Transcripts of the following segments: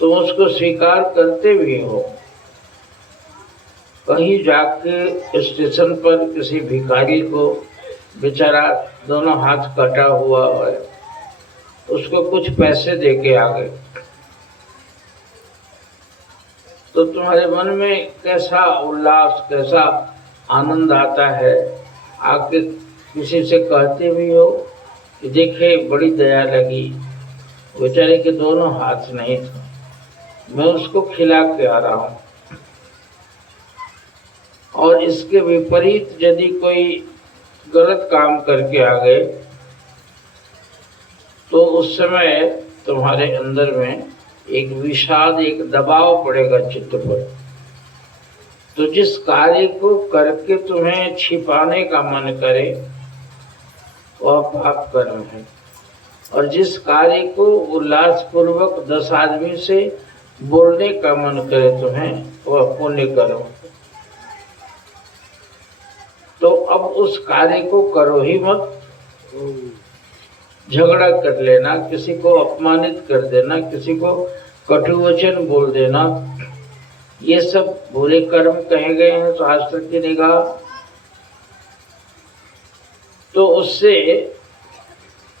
तुम उसको स्वीकार करते भी हो। कहीं जाके स्टेशन पर किसी भिखारी को, बेचारा दोनों हाथ कटा हुआ है, उसको कुछ पैसे दे के आ गए, तो तुम्हारे मन में कैसा उल्लास, कैसा आनंद आता है। आके किसी से कहते भी हो कि देखे बड़ी दया लगी, बेचारे के दोनों हाथ नहीं थे, मैं उसको खिला के आ रहा हूँ। और इसके विपरीत यदि कोई गलत काम करके आ गए तो उस समय तुम्हारे अंदर में एक विषाद, एक दबाव पड़ेगा चित्त पर। तो जिस कार्य को करके तुम्हें छिपाने का मन करे वह पाप कर्म है, और जिस कार्य को उल्लास पूर्वक 10 आदमी से बोलने का मन करे तुम्हें वह पुण्य कर्म है। तो अब उस कार्य को करो ही मत। झगड़ा कर लेना, किसी को अपमानित कर देना, किसी को कटु वचन बोल देना, ये सब बुरे कर्म कहे गए हैं शास्त्र की निगाह। तो उससे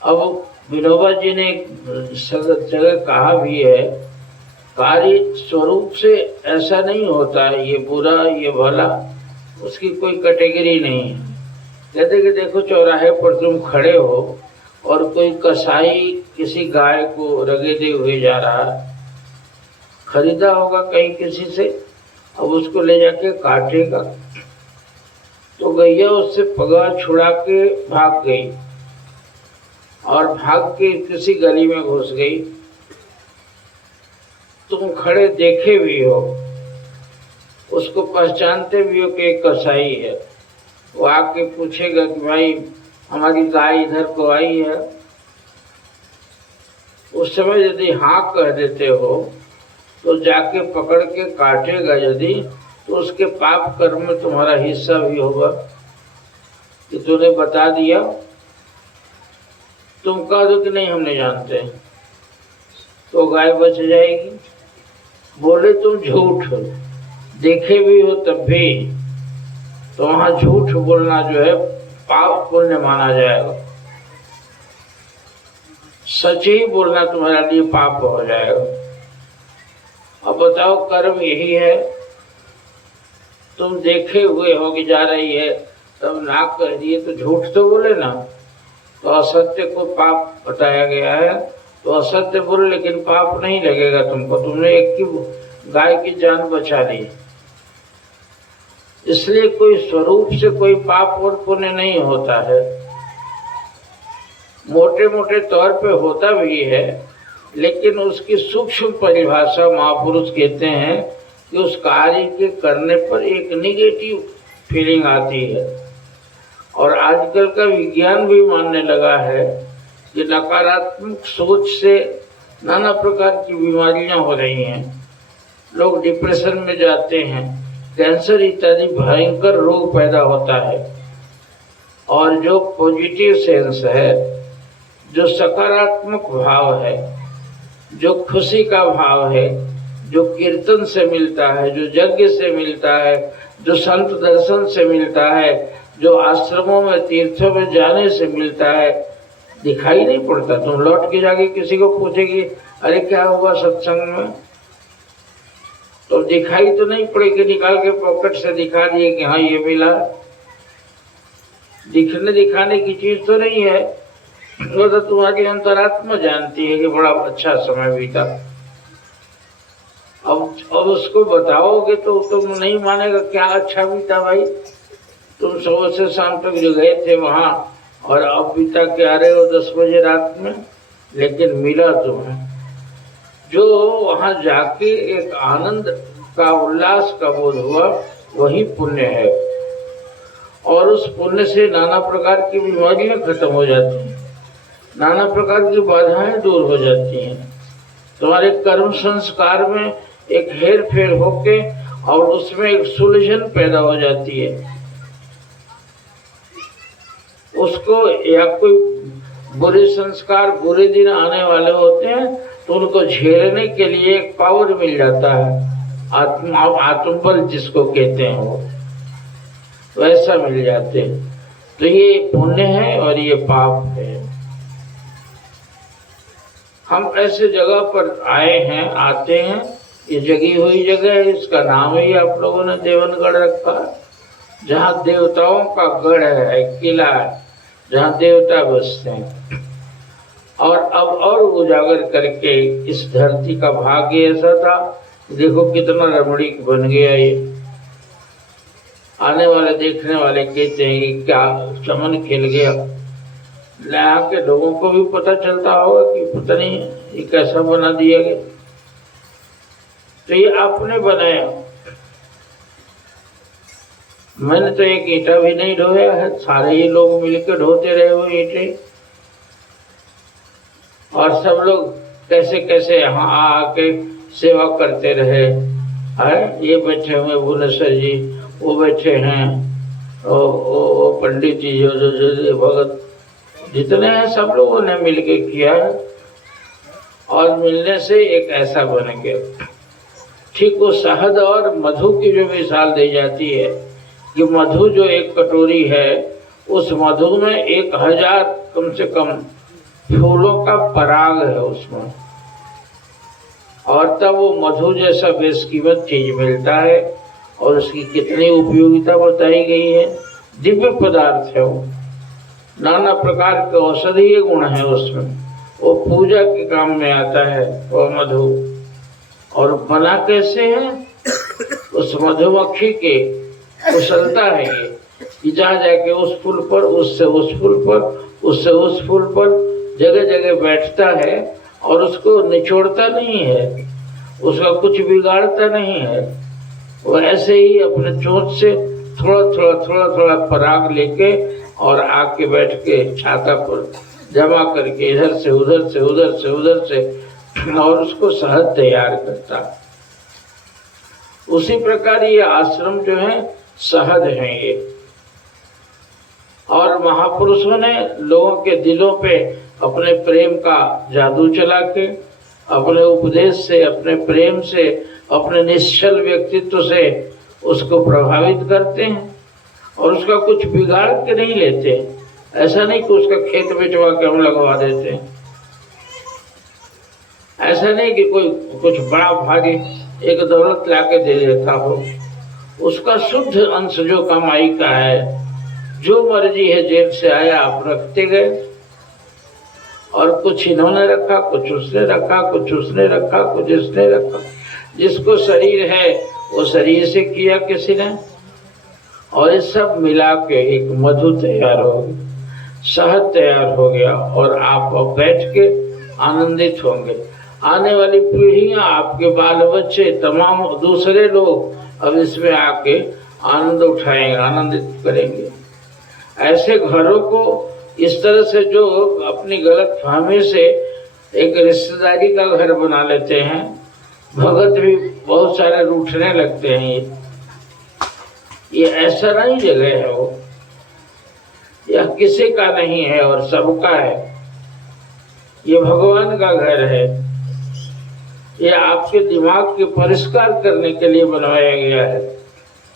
अब विनोबा जी ने जगह कहा भी है, कार्य स्वरूप से ऐसा नहीं होता है ये बुरा ये भला, उसकी कोई कैटेगरी नहीं है। कहते कि देखो चौराहे पर तुम खड़े हो और कोई कसाई किसी गाय को रगेदे हुए जा रहा है, खरीदा होगा कहीं किसी से, अब उसको ले जाके काटेगा तो गैया उससे पगा छुड़ा के भाग गई और भाग के किसी गली में घुस गई। तुम खड़े देखे भी हो, उसको पहचानते भी हो कि एक कसाई है, वो आके पूछेगा कि भाई हमारी गाय इधर को आई है। उस समय यदि हाँ कह देते हो तो जाके पकड़ के काटेगा यदि, तो उसके पाप कर्म में तुम्हारा हिस्सा भी होगा कि तूने बता दिया। तुम कह दो कि नहीं हम नहीं जानते, तो गाय बच जाएगी। बोले तुम झूठ, देखे भी हो तब भी, तो वहां झूठ बोलना जो है पाप पुण्य माना जाएगा। सच ही बोलना तुम्हारे लिए पाप हो जाएगा। अब बताओ कर्म यही है, तुम देखे हुए हो कि जा रही है तब ना कह दिए तो झूठ तो बोले ना। तो असत्य को पाप बताया गया है, तो असत्य बोले लेकिन पाप नहीं लगेगा तुमको, तुमने एक की गाय की जान बचा ली। इसलिए कोई स्वरूप से कोई पाप और पुण्य नहीं होता है, मोटे मोटे तौर पे होता भी है, लेकिन उसकी सूक्ष्म परिभाषा महापुरुष कहते हैं कि उस कार्य के करने पर एक निगेटिव फीलिंग आती है। और आजकल का विज्ञान भी मानने लगा है कि नकारात्मक सोच से नाना प्रकार की बीमारियां हो रही हैं, लोग डिप्रेशन में जाते हैं, कैंसर इत्यादि भयंकर रोग पैदा होता है। और जो पॉजिटिव सेंस है, जो सकारात्मक भाव है, जो खुशी का भाव है, जो कीर्तन से मिलता है, जो यज्ञ से मिलता है, जो संत दर्शन से मिलता है, जो आश्रमों में तीर्थों में जाने से मिलता है, दिखाई नहीं पड़ता। तुम लौट के जाके किसी को पूछेगी अरे क्या हुआ सत्संग में, तो दिखाई तो नहीं पड़ेगी, निकाल के पॉकेट से दिखा दिए कि हाँ ये मिला। दिखने दिखाने की चीज तो नहीं है, वो तो तुम्हारी अंतरात्मा जानती है कि बड़ा अच्छा समय बीता। अब उसको बताओगे तो तुम नहीं मानेगा, क्या अच्छा बीता भाई, तुम सुबह से शाम तक जो गए थे वहां और अब बीता के आ रहे हो 10 बजे रात में, लेकिन मिला तुम्हें। जो वहां जाके एक आनंद का, उल्लास का बोध हुआ, वही पुण्य है। और उस पुण्य से नाना प्रकार की बीमारियां खत्म हो जाती हैं, नाना प्रकार की बाधाएं दूर हो जाती हैं। तुम्हारे कर्म संस्कार में एक हेर फेर होके और उसमें एक सुलझन पैदा हो जाती है। उसको या कोई बुरे संस्कार, बुरे दिन आने वाले होते हैं तो उनको झेलने के लिए एक पावर मिल जाता है, आत्मबल जिसको कहते हैं, वो वैसा मिल जाते हैं। तो ये पुण्य है और ये पाप है। हम ऐसे जगह पर आए हैं, आते हैं, ये जगी हुई जगह है, इसका नाम ही आप लोगों ने देवनगढ़ रखा है, जहाँ देवताओं का गढ़ है, किला है, जहाँ देवता बसते हैं। और अब और उजागर करके इस धरती का भाग्य ऐसा था, देखो कितना रमणीक बन गया ये। आने वाले देखने वाले कहते हैं कि क्या चमन खिल गया। यहाँ के लोगों को भी पता चलता होगा कि पता नहीं ये कैसा बना दिया गया। तो ये आपने बनाया, मैंने तो एक ईंटा भी नहीं ढोया है, सारे ही लोग मिलकर ढोते रहे वो ईंटे। और सब लोग कैसे कैसे यहाँ आके सेवा करते रहे है। ये बैठे हुए भुवनेश्वर जी, वो बैठे हैं, वो पंडित जी, जो भगत जितने हैं, सब लोगों ने मिलके किया है और मिलने से एक ऐसा बन गया। ठीक वो शहद और मधु की जो मिसाल दी जाती है कि मधु जो एक कटोरी है, उस मधु में 1000 कम से कम फूलों का पराग है उसमें, और तब वो मधु जैसा बेशकीमत चीज मिलता है। और उसकी कितनी उपयोगिता बताई गई है, दिव्य पदार्थ है वो, नाना प्रकार के औषधीय गुण है उसमें, वो पूजा के काम में आता है वो मधु। और बना कैसे है, उस मधुमक्खी के कुशलता है ये कि जहाँ जाके उस फूल पर, उससे उस फूल पर, उससे उस फूल पर जगह जगह बैठता है और उसको निचोड़ता नहीं है, उसका कुछ बिगाड़ता नहीं है। वो ऐसे ही अपने चोंच से थोड़ा पराग लेके और आके बैठ के छाता पर जमा करके इधर से उधर से उधर से उधर से और उसको शहद तैयार करता। उसी प्रकार ये आश्रम जो है शहद है ये। और महापुरुषों ने लोगों के दिलों पे अपने प्रेम का जादू चला के, अपने उपदेश से, अपने प्रेम से, अपने निश्चल व्यक्तित्व से उसको प्रभावित करते हैं और उसका कुछ बिगाड़ के नहीं लेते। ऐसा नहीं कि उसका खेत बेचवा के हम लगवा देते हैं, ऐसा नहीं कि कोई कुछ बड़ा भारी एक दौलत लाके दे देता हो। उसका शुद्ध अंश जो कमाई का है, जो मर्जी है जेब से आया आप रखते गए, और कुछ इन्होंने रखा, कुछ उसने रखा, कुछ उसने रखा, कुछ इसने रखा। जिसको शरीर है वो शरीर से किया किसी ने, और ये सब मिला के एक मधु तैयार हो गया, शहद तैयार हो गया, और आप बैठ के आनंदित होंगे। आने वाली पीढ़ियां, आपके बाल बच्चे, तमाम दूसरे लोग अब इसमें आके आनंद उठाएंगे, आनंदित करेंगे। ऐसे घरों को इस तरह से जो अपनी गलत फहमी से एक रिश्तेदारी का घर बना लेते हैं, भगत भी बहुत सारे रूठने लगते हैं। ये ऐसा नहीं जगह है वो, यह किसी का नहीं है और सबका है। ये भगवान का घर है, ये आपके दिमाग के परिष्कार करने के लिए बनवाया गया है।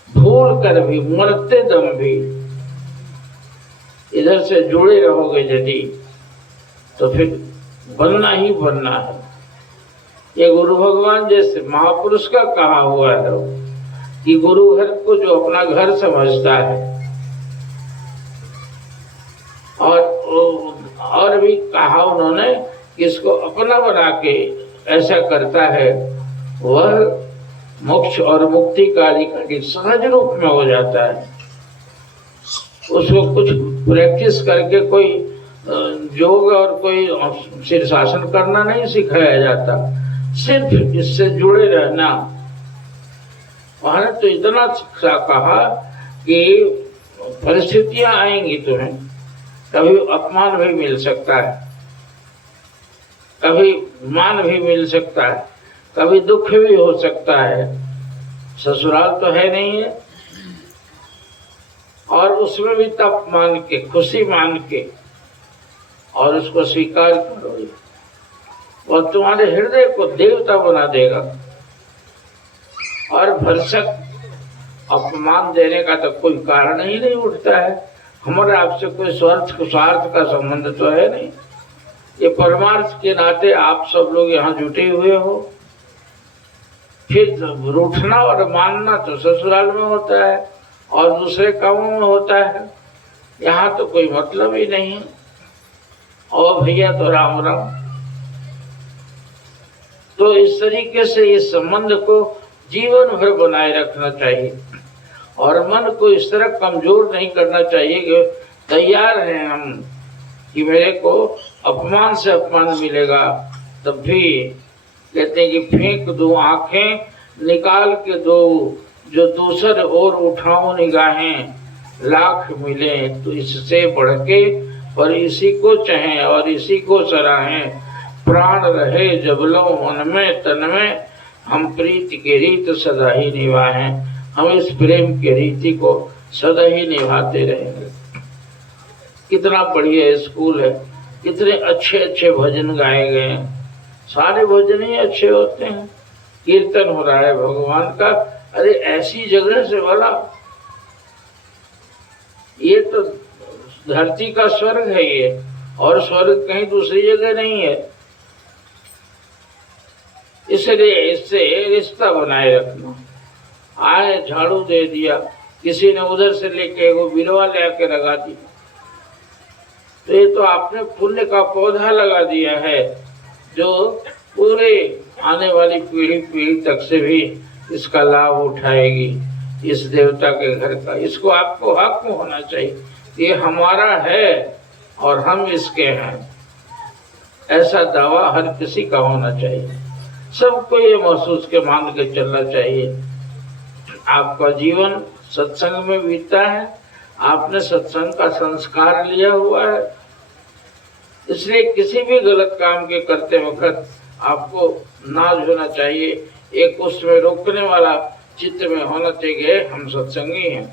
भूल कर भी, मरते दम भी इधर से जुड़े रहोगे यदि, तो फिर बनना ही बनना है। ये गुरु भगवान जैसे महापुरुष का कहा हुआ है कि गुरु घर को जो अपना घर समझता है, और भी कहा उन्होंने कि इसको अपना बना के ऐसा करता है, वह मोक्ष और मुक्ति का अधिकारी सहज रूप में हो जाता है। उसको कुछ प्रैक्टिस करके कोई योग और कोई शीर्षासन करना नहीं सिखाया जाता, सिर्फ इससे जुड़े रहना। वहां तो इतना कहा कि परिस्थितियां आएंगी तुम्हें, कभी अपमान भी मिल सकता है, कभी मान भी मिल सकता है, कभी दुख भी हो सकता है। ससुराल तो है नहीं है, और उसमें भी तप मान के, खुशी मान के, और उसको स्वीकार करो। वह तुम्हारे हृदय को देवता बना देगा। और भरसक अपमान देने का तो कोई कारण ही नहीं उठता है। हमारे आपसे कोई स्वार्थ का संबंध तो है नहीं। ये परमार्थ के नाते आप सब लोग यहाँ जुटे हुए हो। फिर रूठना और मानना तो ससुराल में होता है और दूसरे कामों में होता है, यहाँ तो कोई मतलब ही नहीं है। और भैया तो राम राम। तो इस तरीके से इस संबंध को जीवन भर बनाए रखना चाहिए और मन को इस तरह कमजोर नहीं करना चाहिए कि तैयार हैं हम कि मेरे को अपमान से अपमान मिलेगा तब भी कहते हैं कि फेंक दो आंखें निकाल के दो, जो दूसर और उठाओ निगाहें, लाख मिले तो इससे बढ़ के पर इसी को चाहें और इसी को सराहें। प्राण रहे जब लो मन में तन में, हम प्रीति की रीत सदा ही निभाएं। हम इस प्रेम की रीति को सदा ही निभाते रहेंगे। कितना बढ़िया स्कूल है, कितने अच्छे अच्छे भजन गाए गए हैं। सारे भजन ही अच्छे होते हैं। कीर्तन हो रहा है भगवान का, अरे ऐसी जगह से वाला, ये तो धरती का स्वर्ग है ये, और स्वर्ग कहीं दूसरी जगह नहीं है। इसलिए इससे रिश्ता बनाए रखना। आए झाड़ू दे दिया, किसी ने उधर से लेके वो बिलवा ले आके लगा दी, तो ये तो आपने पुण्य का पौधा लगा दिया है जो पूरे आने वाली पीढ़ी तक से भी इसका लाभ उठाएगी। इस देवता के घर का, इसको आपको हक होना चाहिए, ये हमारा है और हम इसके हैं, ऐसा दावा हर किसी का होना चाहिए। सबको ये महसूस के मान के चलना चाहिए। आपका जीवन सत्संग में बीतता है, आपने सत्संग का संस्कार लिया हुआ है, इसलिए किसी भी गलत काम के करते वक्त आपको नाज होना चाहिए। एक उसमें रोकने वाला चित्त में होना चाहिए, हम सत्संगी हैं,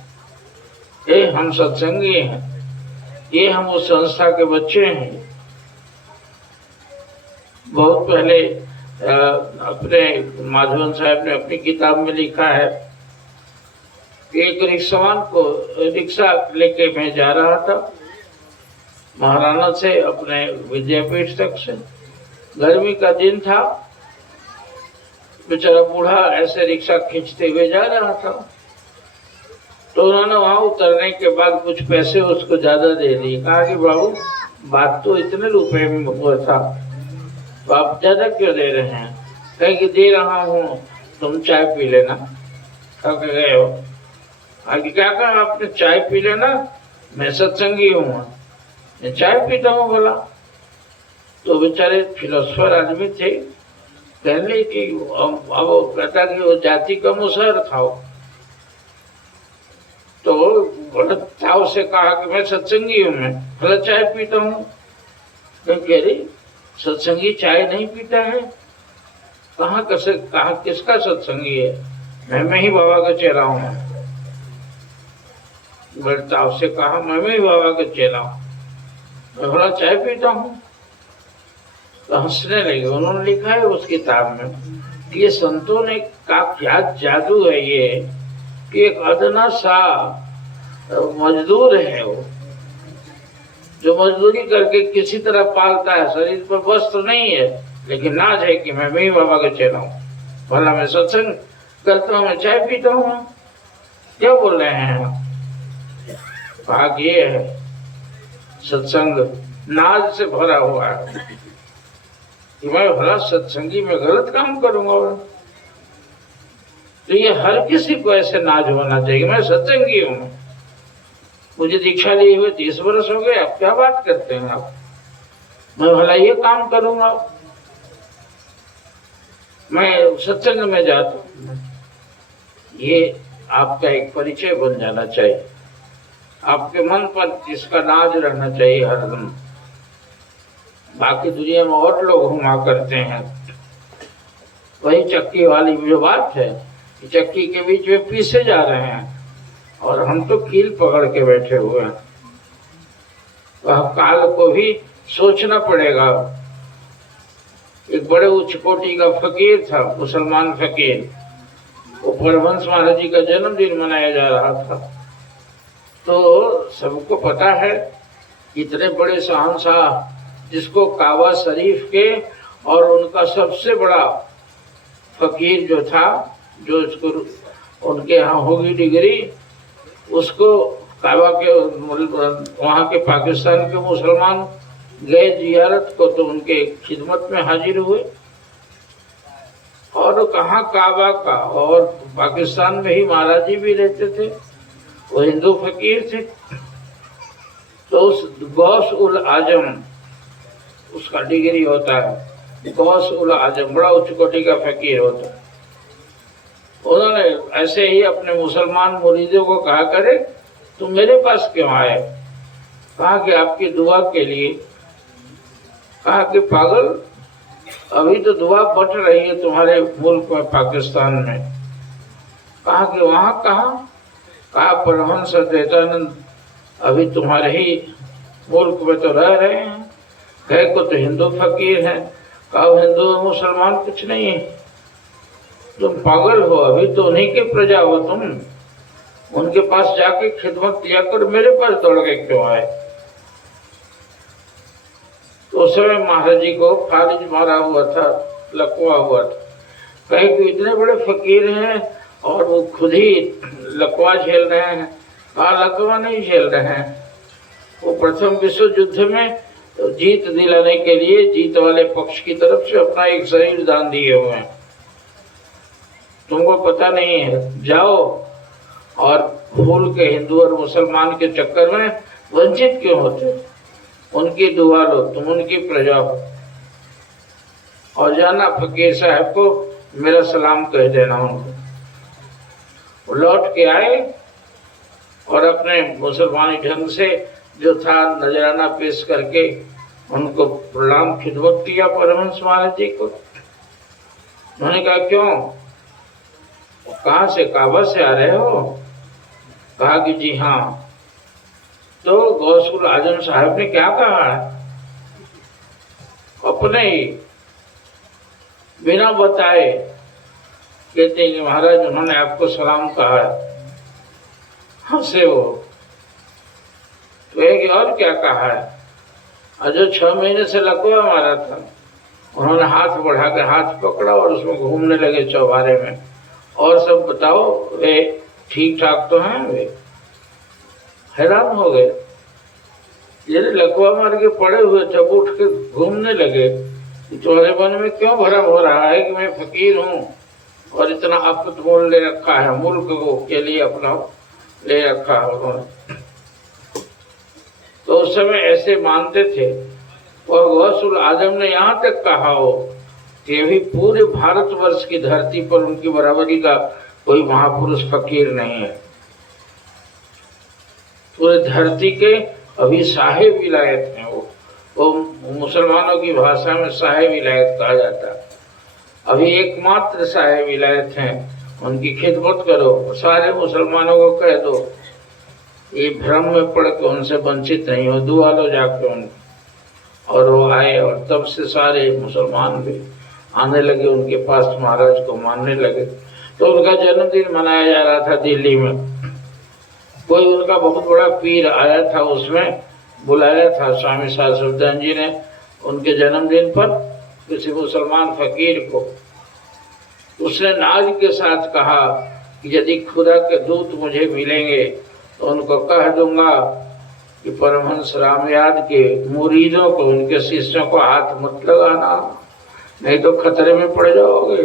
ये हम सत्संगी हैं, ये हम उस संस्था के बच्चे हैं। बहुत पहले अपने माधवन साहब ने अपनी किताब में लिखा है, एक रिक्शावान को रिक्शा लेके मैं जा रहा था महाराणा से अपने विद्यापीठ तक से, गर्मी का दिन था, बेचारा बूढ़ा ऐसे रिक्शा खींचते हुए जा रहा था। तो उन्होंने वहां उतरने के बाद कुछ पैसे उसको ज्यादा दे दिए। कहा कि बाबू बात तो इतने रुपए में हुआ था, तो आप ज्यादा क्यों दे रहे हैं? कहे कि दे रहा हूँ, तुम चाय पी लेना। थक गए हो? आगे क्या कहा आपने? चाय पी लेना, मैं सत्संगी हूँ, मैं चाय पीता हूँ बोला। तो बेचारे फिलोसफर आदमी थे, कहने कि अब कहता कि वो जाति का मुसहर था। तो बड़ा चाव से कहा कि मैं सत्संगी हूँ, मैं भला चाय पीता हूँ। कह रही सत्संगी चाय नहीं पीता है? कहाँ किसका सत्संगी है? मैं ही बाबा का चेला हूँ। बड़े चाव से कहा मैं ही बाबा का चेला हूँ, मैं भला चाय पीता हूँ। तो हंसने लगे। उन्होंने लिखा है उस किताब में कि ये संतों ने का क्या जादू है ये, कि एक अदना सा मजदूर है वो, जो मजदूरी करके किसी तरह पालता है, शरीर पर वस्त्र नहीं है, लेकिन नाज है कि मैं भी बाबा का चेला हूँ, भला मैं सत्संग करता हूँ, मैं चाय पीता हूँ। क्या बोल रहे हैं? भाग ये है सत्संग नाज से भरा हुआ है कि मैं भला सत्संगी में गलत काम करूंगा। तो ये हर किसी को ऐसे नाज होना चाहिए, मैं सत्संगी हूँ, मुझे दीक्षा लिए हुए 30 वर्ष हो गए, अब क्या बात करते हैं आप? मैं भला ये काम करूंगा, मैं सत्संग में जाता हूँ। ये आपका एक परिचय बन जाना चाहिए, आपके मन पर इसका नाज रहना चाहिए हरदम। बाकी दुनिया में और लोग घुमा करते हैं, वही चक्की वाली जो बात है, चक्की के बीच में पीसे जा रहे हैं और हम तो कील पकड़ के बैठे हुए हैं। वह काल को भी सोचना पड़ेगा, एक बड़े उच्च कोटि का फकीर था, मुसलमान फकीर। वो परमहंस महाराज जी का जन्मदिन मनाया जा रहा था। तो सबको पता है इतने बड़े शहंशाह जिसको काबा शरीफ के और उनका सबसे बड़ा फकीर जो था, जो उसको उनके यहाँ होगी डिग्री, उसको काबा के वहाँ के पाकिस्तान के मुसलमान गए जियारत को, तो उनके खिदमत में हाजिर हुए। और कहाँ काबा का, और पाकिस्तान में ही महाराज जी भी रहते थे, वो हिंदू फकीर थे। तो उस गौस उल आजम, उसका डिग्री होता है गौस उल आजम, बड़ा उच्च कोटि का फकीर होता है। उन्होंने ऐसे ही अपने मुसलमान मुरीदों को कहा, करे तुम मेरे पास क्यों आए? कहा कि आपकी दुआ के लिए। कहा कि पागल, अभी तो दुआ बट रही है तुम्हारे मुल्क में, पाकिस्तान में। कहा कि वहां कहाँ? कहा परमहंस अद्वैतानंद अभी तुम्हारे ही मुल्क में तो रह रहे हैं। कहे को तो हिंदू फकीर हैं। कहा हिंदू और मुसलमान कुछ नहीं है, तुम पागल हो, अभी तो उन्हीं के प्रजा हो तुम, उनके पास जाके खिदमत किया कर, मेरे पास दौड़ के क्यों आए? तो उस समय महाराज जी को फालिज मारा हुआ था, लकवा हुआ था। कहे कि इतने बड़े फकीर हैं और वो खुद ही लकवा झेल रहे हैं। कहा लकवा नहीं झेल रहे हैं, वो प्रथम विश्व युद्ध में जीत दिलाने के लिए जीत वाले पक्ष की तरफ से अपना एक शरीर दान दिए हुए हैं। तुमको पता नहीं है, जाओ और भूल के हिंदू और मुसलमान के चक्कर में वंचित क्यों होते? उनकी दुआ लो, तुम उनकी प्रजा हो। और जाना फकीर साहब को मेरा सलाम कह देना उनको। लौट के आए और अपने मुसलमानी ढंग से जो था नजराना पेश करके उनको प्रणाम खिदमत किया परमहंस महाराज जी को। उन्होंने कहा क्यों, कहाँ से? काबा से आ रहे हो? कहा कि जी हाँ। तो गौसुल आजम साहब ने क्या कहा है? अपने ही बिना बताए कहते हैं कि महाराज उन्होंने आपको सलाम कहा है। हंसे वो, तो कि और क्या कहा है? और जो 6 महीने से लकवा मारा था, उन्होंने हाथ बढ़ा कर हाथ पकड़ा और उसमें घूमने लगे चौबारे में। और सब बताओ वे ठीक ठाक तो हैं? वे हैरान हो गए, ये लकवा मार के पड़े हुए थे, उठ के घूमने लगे। तुम्हारे मन में क्यों भरम हो रहा है कि मैं फकीर हूँ और इतना अपुत मोल ले रखा है, मुल्क को के लिए अपना ले रखा है उन्होंने। तो उस समय ऐसे मानते थे। और गौसुल आजम ने यहाँ तक कहा हो कि अभी पूरे भारतवर्ष की धरती पर उनकी बराबरी का कोई महापुरुष फकीर नहीं है। पूरे धरती के अभी साहिब विलायत हैं वो मुसलमानों की भाषा में साहिब विलायत कहा जाता है। अभी एकमात्र साहिब विलायत हैं, उनकी खिदमत करो, सारे मुसलमानों को कह दो, ये भ्रम में पड़ के उनसे वंचित नहीं हो, दुआ लो जाके उनकी। और वो आए और तब से सारे मुसलमान भी आने लगे उनके पास, महाराज को मानने लगे। तो उनका जन्मदिन मनाया जा रहा था दिल्ली में। कोई उनका बहुत बड़ा पीर आया था, उसमें बुलाया था स्वामी सासुद्दीन जी ने उनके जन्मदिन पर किसी मुसलमान फकीर को। उसने नाज के साथ कहा कि यदि खुदा के दूत मुझे मिलेंगे तो उनको कह दूंगा कि परमहंस रामयाद के मुरीदों को, उनके शिष्यों को हाथ मत लगाना, नहीं तो खतरे में पड़ जाओगे।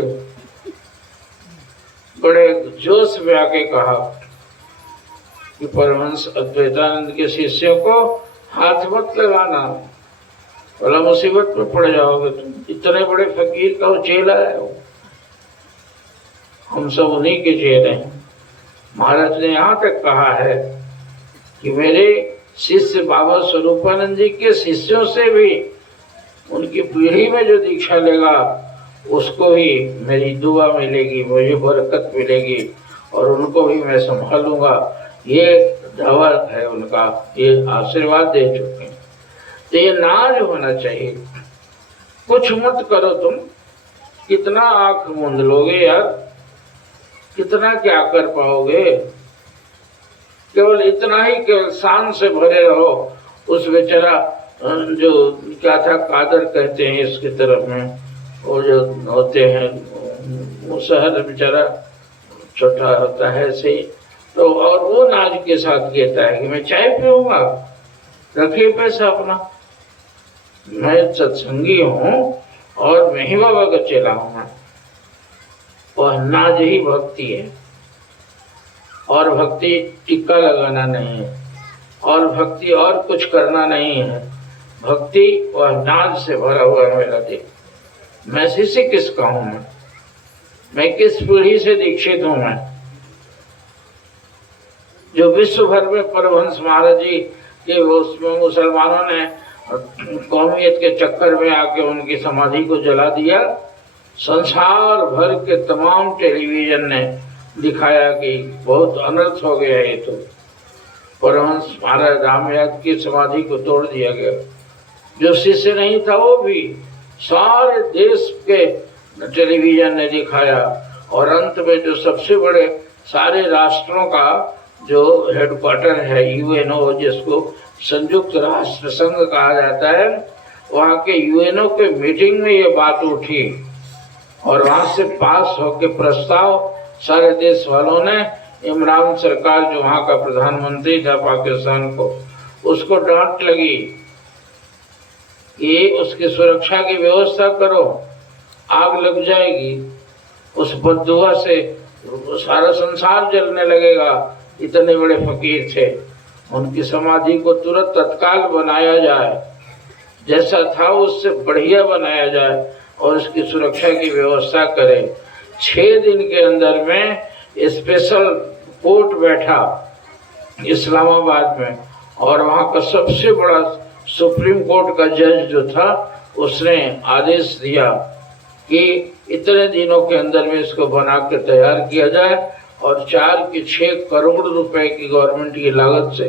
बड़े जोश में आके कहा कि परमहंस अद्वैतानंद के शिष्यों को हाथ मत लगाना, भला मुसीबत में पड़ जाओगे तुम, इतने बड़े फकीर का वो चेला है वो। हम सब उन्हीं के चेले हैं। महाराज ने यहाँ तक कहा है कि मेरे शिष्य बाबा स्वरूपानंद जी के शिष्यों से भी उनकी पीढ़ी में जो दीक्षा लेगा उसको भी मेरी दुआ मिलेगी, मुझे बरकत मिलेगी और उनको भी मैं संभालूंगा। ये दावा है उनका, ये आशीर्वाद दे चुके हैं। तो ये नाज होना चाहिए कुछ मत करो तुम, कितना आंख मूंद लोगे यार, कितना क्या कर पाओगे। केवल इतना ही, केवल शान से भरे रहो। उस बेचारा जो क्या था, कादर कहते हैं इसकी तरफ में, वो जो होते हैं मुसहर बेचारा छोटा होता है ऐसे, तो और वो नाज के साथ कहता है कि मैं चाय पीऊंगा, रखिए पैसा अपना, मैं सत्संगी हूँ और मैं ही बाबा का चेला हूँ। वह नाज ही भक्ति है। और भक्ति टिक्का लगाना नहीं है, और भक्ति और कुछ करना नहीं है। भक्ति वह नाज से भरा हुआ है मेरा दिल। मैं शिष्य किसका हूं, मैं किस पीढ़ी से दीक्षित हूं। मैं जो विश्व भर में परमहंस महाराज जी के उसमें मुसलमानों ने कौमियत के चक्कर में आके उनकी समाधि को जला दिया, संसार भर के तमाम टेलीविजन ने दिखाया कि बहुत अनर्थ हो गया। ये तो परमहंस महाराज रामयाद की समाधि को तोड़ दिया गया। जो शिष्य नहीं था वो भी सारे देश के टेलीविजन ने दिखाया, और अंत में जो सबसे बड़े सारे राष्ट्रों का जो हेडक्वार्टर है यूएनओ, जिसको संयुक्त राष्ट्र संघ कहा जाता है, वहाँ के यूएनओ के मीटिंग में ये बात उठी और वहाँ से पास होके प्रस्ताव सारे देश वालों ने, इमरान सरकार जो वहाँ का प्रधानमंत्री था पाकिस्तान को, उसको डांट लगी कि उसकी सुरक्षा की व्यवस्था करो, आग लग जाएगी, उस बद्दुआ से सारा संसार जलने लगेगा। इतने बड़े फकीर थे, उनकी समाधि को तुरंत तत्काल बनाया जाए, जैसा था उससे बढ़िया बनाया जाए और उसकी सुरक्षा की व्यवस्था करें। 6 दिन के अंदर में स्पेशल कोर्ट बैठा इस्लामाबाद में, और वहाँ का सबसे बड़ा सुप्रीम कोर्ट का जज जो था, उसने आदेश दिया कि इतने दिनों के अंदर में इसको बना के तैयार किया जाए, और 4 के 6 करोड़ रुपए की गवर्नमेंट की लागत से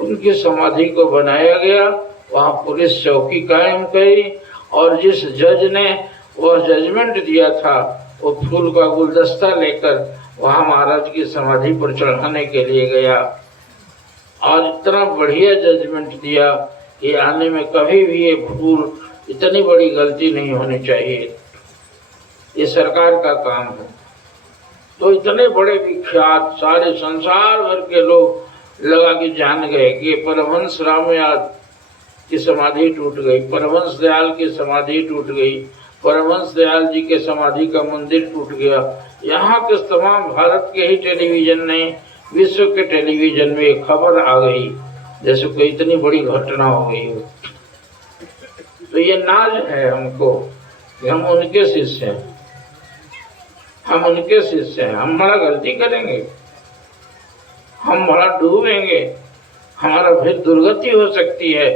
उनकी समाधि को बनाया गया। वहाँ पुलिस चौकी कायम करी, और जिस जज ने वह जजमेंट दिया था वो फूल का गुलदस्ता लेकर वहाँ महाराज की समाधि पर चढ़ाने के लिए गया, और इतना बढ़िया जजमेंट दिया कि आने में कभी भी ये फूल, इतनी बड़ी गलती नहीं होनी चाहिए, ये सरकार का काम है। तो इतने बड़े विख्यात सारे संसार भर के लोग लगा के जान गए कि परमहंस रामयाद की समाधि टूट गई, परमहंस दयाल की समाधि टूट गई, परमहंस दयाल जी के समाधि का मंदिर टूट गया। यहाँ के तमाम भारत के ही टेलीविजन ने, विश्व के टेलीविजन में एक खबर आ गई जैसे कोई इतनी बड़ी घटना हो गई हो। तो ये नाज है हमको कि हम उनके शिष्य हैं, हम उनके शिष्य हैं। हम बड़ा गलती करेंगे, हम बड़ा डूबेंगे, हमारा फिर दुर्गति हो सकती है।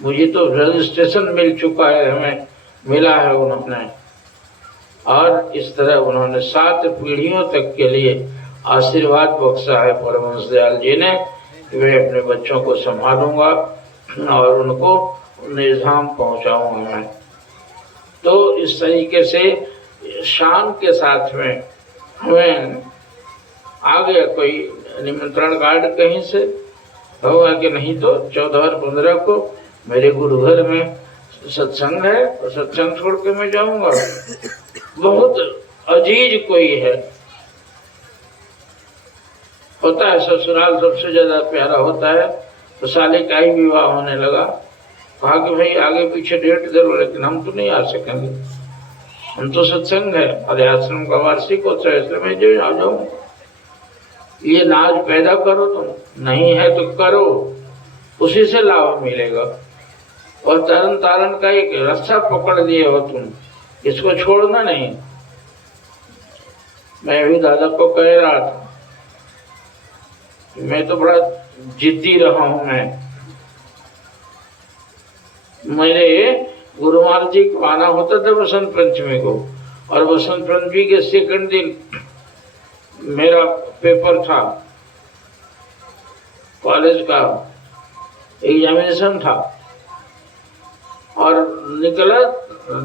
मुझे तो रजिस्ट्रेशन मिल चुका है, हमें मिला है उन्होंने, और इस तरह उन्होंने 7 पीढ़ियों तक के लिए आशीर्वाद बख्शा है परमहंस दयाल जी ने कि मैं अपने बच्चों को संभालूंगा और उनको निजाम पहुंचाऊंगा मैं। तो इस तरीके से शान के साथ में हमें आ गया कोई निमंत्रण कार्ड कहीं से, होगा कि नहीं तो 14 और 15 को मेरे गुरु घर में सत्संग है, और सत्संग छोड़ के मैं जाऊंगा। बहुत अजीज कोई है, होता है ससुराल सबसे ज्यादा प्यारा होता है। तो साले का ही विवाह होने लगा, कहा कि भाई आगे पीछे डेट दे लो, लेकिन हम तो नहीं आ सकेंगे, हम तो सत्संग है, अरे आश्रम का वार्षिक उत्सव है, इसलिए मैं जो आ जाऊँ। ये नाज पैदा करो, तुम नहीं है तो करो, उसी से लाभ मिलेगा। और तरन तारण का एक रास्ता पकड़ लिए हो तुम, इसको छोड़ना नहीं। मैं भी दादा को कह रहा था, मैं तो बड़ा जिद्दी रहा हूं। मेरे गुरु महाराज जी को आना होता था बसंत पंचमी को, और बसंत पंचमी के 2nd दिन मेरा पेपर था, कॉलेज का एग्जामिनेशन था, और निकला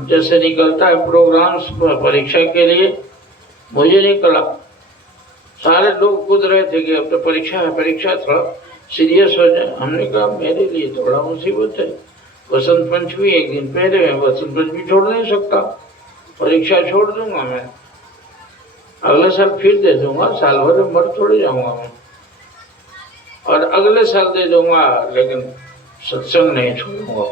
जैसे निकलता है प्रोग्राम्स परीक्षा के लिए, मुझे निकला। सारे लोग कूद रहे थे कि अब तो परीक्षा है, परीक्षा, थोड़ा सीरियस हो जाए। हमने कहा मेरे लिए थोड़ा मुसीबत है, वसंत पंचमी एक दिन पहले है, वसंत पंचमी छोड़ नहीं सकता, परीक्षा छोड़ दूंगा मैं, अगले साल फिर दे दूंगा, साल भर में मर थोड़ी जाऊंगा मैं, और अगले साल दे दूंगा, लेकिन सत्संग नहीं छोड़ूंगा।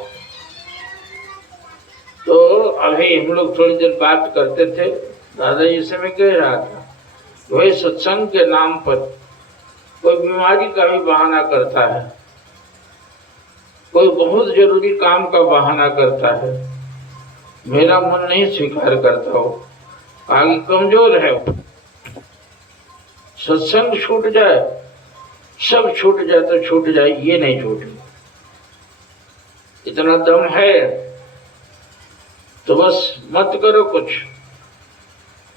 तो अभी हम लोग थोड़ी देर बात करते थे, दादाजी से मैं कह रहा था वही सत्संग के नाम पर कोई बीमारी का भी बहाना करता है, कोई बहुत जरूरी काम का बहाना करता है, मेरा मन नहीं स्वीकार करता हो, आगे कमजोर है, सत्संग छूट जाए, सब छूट जाए तो छूट जाए, ये नहीं छूटे, इतना दम है तो बस मत करो कुछ,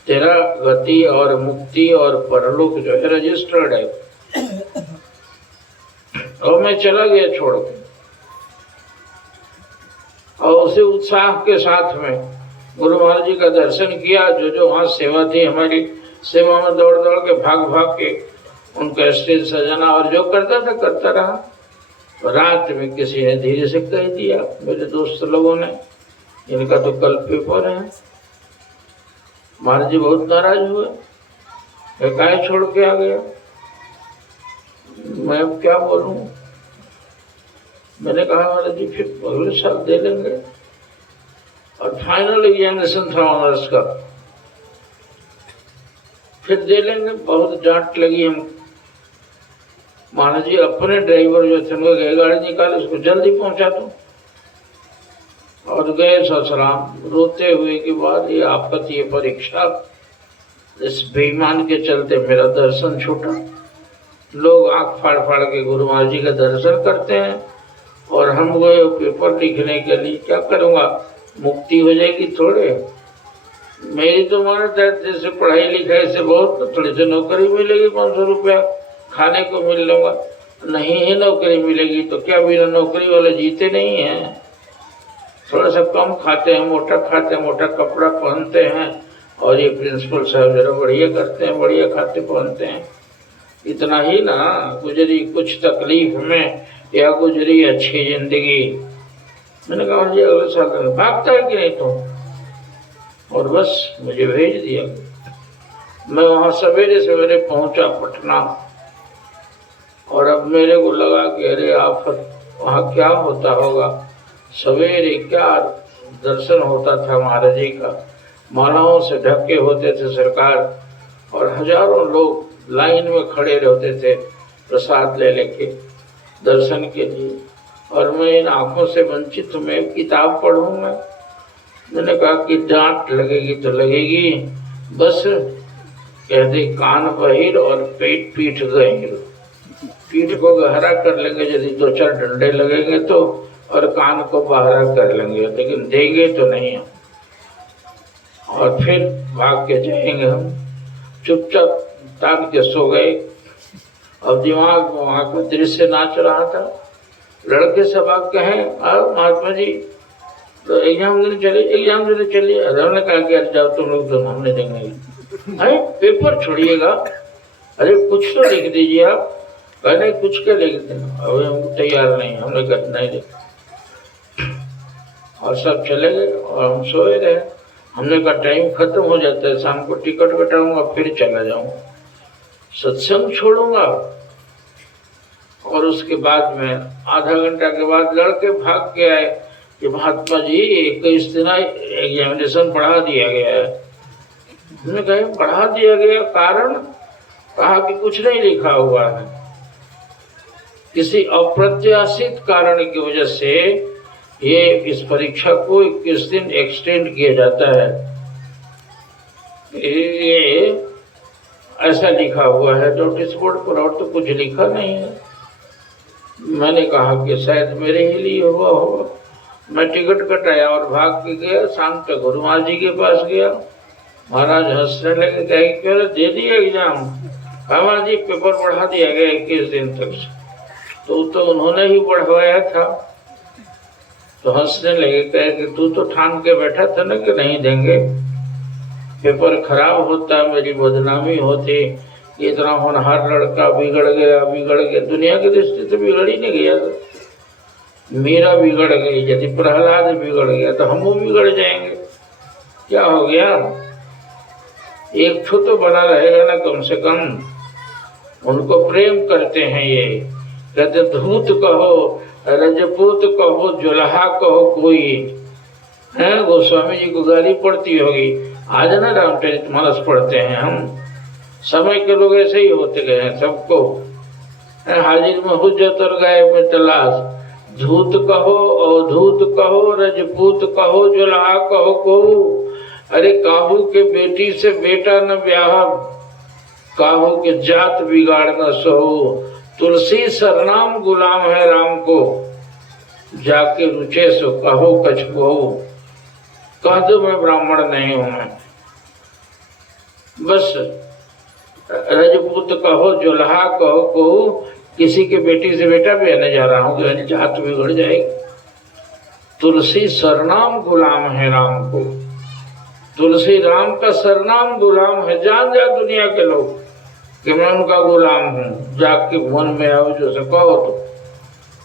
तेरा गति और मुक्ति और परलोक जो है रजिस्टर्ड है। और मैं चला गया छोड़ के, और उसे उत्साह के साथ में गुरु महाराज जी का दर्शन किया। जो जो वहाँ सेवा थी, हमारी सेवा में दौड़ दौड़ के भाग भाग के उनका स्टेज सजाना और जो करता था करता रहा। रात में किसी ने धीरे से कह दिया, मेरे दोस्त लोगों ने, इनका तो कल पेपर है। महाराज जी बहुत नाराज हुए, काहे छोड़ के आ गया, मैं अब क्या बोलूं। मैंने कहा महाराज जी फिर अगले साल दे लेंगे। और फाइनल एग्जामिनेशन था ऑनर्स का, फिर दे लेंगे। बहुत डांट लगी हम। महाराज जी अपने ड्राइवर जो थे उनको गए, गाड़ी निकाले, उसको जल्दी पहुंचा दो, और गए ससुराम रोते हुए कि बाद ये आपत्ति, ये परीक्षा, इस बेईमान के चलते मेरा दर्शन छूटा। लोग आंख फाड़ फाड़ के गुरु महाराज जी का दर्शन करते हैं, और हम गए पेपर लिखने के लिए। क्या करूँगा, मुक्ति हो जाएगी थोड़े। मेरी तो मानता है जैसे पढ़ाई लिखाई से बहुत, तो थोड़ी सी नौकरी मिलेगी, 500 रुपया खाने को मिल लूँगा। नहीं ही नौकरी मिलेगी तो क्या बिना नौकरी वाले जीते नहीं हैं। थोड़ा सा कम खाते हैं, मोटा खाते हैं, मोटा कपड़ा पहनते हैं, और ये प्रिंसिपल साहब जरा बढ़िया करते हैं, बढ़िया खाते पहनते हैं। इतना ही ना गुजरी कुछ तकलीफ में, या गुजरी अच्छी जिंदगी। मैंने कहा जी अगले साल भागता है कि नहीं तुम, और बस मुझे भेज दिया। मैं वहाँ सवेरे सवेरे पहुँचा पटना, और अब मेरे को लगा कि अरे आफत, वहाँ क्या होता होगा। सवेरे क्या दर्शन होता था महाराज जी का, मालाओं से ढके होते थे सरकार, और हजारों लोग लाइन में खड़े रहते थे प्रसाद ले लेके दर्शन के लिए। और मैं इन आँखों से वंचित हूँ, मैं किताब पढ़ूँगा। मैंने कहा कि डांट लगेगी तो लगेगी, बस कह दे कान बहिर और पेट पीठ गहिर। पीठ को गहरा कर लेंगे यदि 2-4 डंडे लगेंगे तो, और कान को बहरा कर लेंगे, लेकिन देंगे तो नहीं हम। और फिर भाग के जाएंगे हम। चुपचाप ताक के सो गए। अब दिमाग में वहाँ का दृश्य नाच रहा था। लड़के सब आप कहें महात्मा जी तो एग्जाम देने चलिए। हमने कहा कि आज जाओ तुम लोग, तो हमने देंगे। अरे पेपर छोड़िएगा, अरे कुछ तो लिख दीजिए आप। कहने कुछ क्या लिख दें, अभी हम तैयार नहीं, हमने कहा नहीं लिख। और सब चले गए और हम सोए रहे। हमने कहा टाइम खत्म हो जाता है, शाम को टिकट कटाऊंगा फिर चला जाऊंगा, सत्संग छोड़ूंगा। और उसके बाद में आधा घंटा के बाद लड़के भाग के आए कि महात्मा जी 21 दिन एग्जामिनेशन बढ़ा दिया गया है। हमने कहा बढ़ा दिया गया, कारण? कहा कि कुछ नहीं लिखा हुआ है, किसी अप्रत्याशित कारण की वजह से ये इस परीक्षा को 21 दिन एक्सटेंड किया जाता है। ये ऐसा लिखा हुआ है नोटिस बोर्ड पर, और तो कुछ लिखा नहीं है। मैंने कहा कि शायद मेरे ही लिए हुआ होगा। मैं टिकट कटाया और भाग के गया। शाम तक गुरु महाराज जी के पास गया। महाराज हंसने लगे, कहे क्यों दे दिया एग्जाम? महाराज जी पेपर बढ़ा दिया गया 21 दिन तक। तो उन्होंने ही बढ़वाया था। तो हंसने लगे, कहे कि तू तो ठान के बैठा था ना कि नहीं देंगे, पेपर खराब होता, मेरी बदनामी होती, इतना होनहार लड़का बिगड़ गया। दुनिया की दृष्टि से बिगड़ ही नहीं गया था, मीरा बिगड़ गई, यदि प्रहलाद बिगड़ गया तो हम वो बिगड़ जाएंगे, क्या हो गया? एक ठो तो बना रहेगा ना कम से कम। उनको प्रेम करते हैं ये, कहते धूत कहो, रजपूत कहो, जुल्हा कहो, कोई है। गोस्वामी जी को गाली पड़ती होगी, आज ना रामचरितमानस पढ़ते हैं हम, समय के लोग ऐसे ही होते गए हैं सबको। हाजिर में हुज्जत और गायब में तलाश, धूत कहो, अवधूत कहो, रजपूत कहो, जुल्हा कहो, को अरे काबू के बेटी से बेटा न ब्याह, काबू के जात बिगाड़ न सो, तुलसी सरनाम गुलाम है राम को, जाके रुचे सो कहो कछुओ। कह दो मैं ब्राह्मण नहीं हूं, मैं बस रजपूत कहो, जुल्हा कहो, को किसी के बेटी से बेटा भी आने जा रहा हूँ, जात बिगड़ जाएगी। तुलसी सरनाम गुलाम है राम को, तुलसी राम का सरनाम गुलाम है। जान जा दुनिया के लोग कि मैं उनका गुलाम हूँ, जाके मन में आओ जो से कहो तो,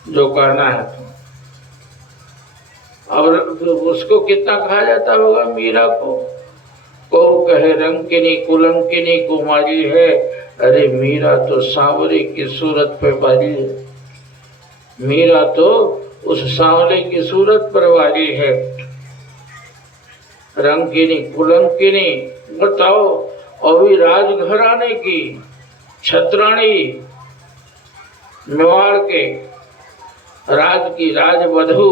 जो कहना है तो। और उसको कितना कहा जाता होगा मीरा को कहे रंकिनी कुलंकिनी कुमारी है, अरे मीरा तो सांवरे की सूरत पे बारी है, मीरा तो उस सांवरे की सूरत पर वाली है। रंकिनी कुलंकिनी बताओ, अभी राजघराने की छत्राणी, मेवाड़ के राज की राजवधू,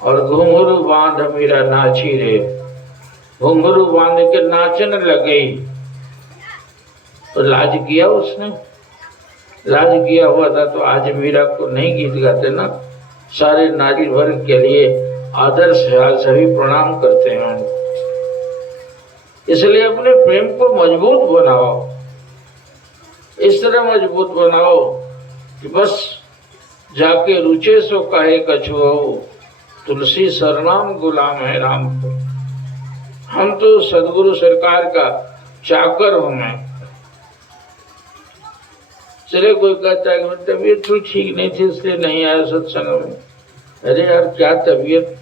और घुंघरू बांध मीरा नाची रे, घुंघरू बांध के नाचने लग गई। तो लाज किया उसने, लाज किया हुआ था तो आज मीरा को नहीं गीत गाते ना। सारे नारी वर्ग के लिए आदर्श है, सभी प्रणाम करते हैं। इसलिए अपने प्रेम को मजबूत बनाओ, इस तरह मजबूत बनाओ कि बस जाके रुचे सो कहे कछुओ, तुलसी सरनाम गुलाम है राम को। हम तो सदगुरु सरकार का चाकर हूं मैं। चले कोई कहता है कि तबीयत तो ठीक नहीं थी इसलिए नहीं आया सत्संग में। अरे यार क्या तबीयत,